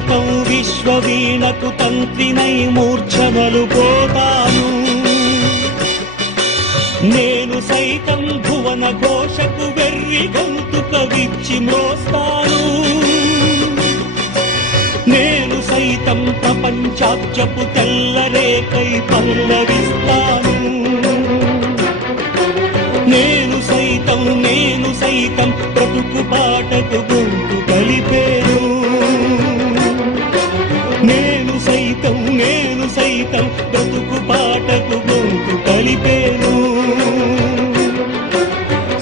సైతం విశ్వవీణకు తంత్రినై మూర్ఛనలు పోతాను. నేను సైతం భువన ఘోషకు వెర్రి గొంతుక విచ్చి మ్రోస్తాను. నేను సైతం ప్రపంచాబ్జపు తెల్లరేకై పల్లవిస్తాను. నేను సైతం బ్రతుకు పాటకు గొంతు కలిపేను. నేను సైతం బ్రతుకు పాటకు గొంతు కలిపేను.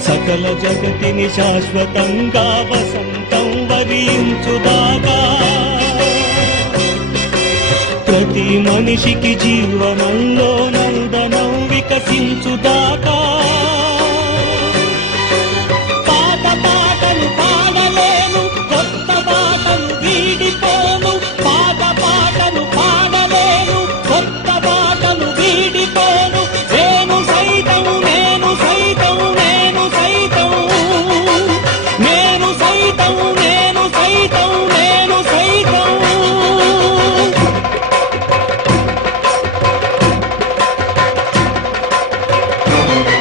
సకల జగతిని శాశ్వతంగా వసంతం వరించుదాకా, ప్రతి మనిషికి జీవనంలో నందనం వికసించుదాకా, పాత పాటలు పాడలేను, కొత్త పాటలు వీడిపోను. పాత పాటలు పాడలేను, కొత్త పాటలు వీడిపోను. నేను సైతం నేను సైతం నేను సైతం నేను సైతం నేను సైతం నేను సైతం. Thank you.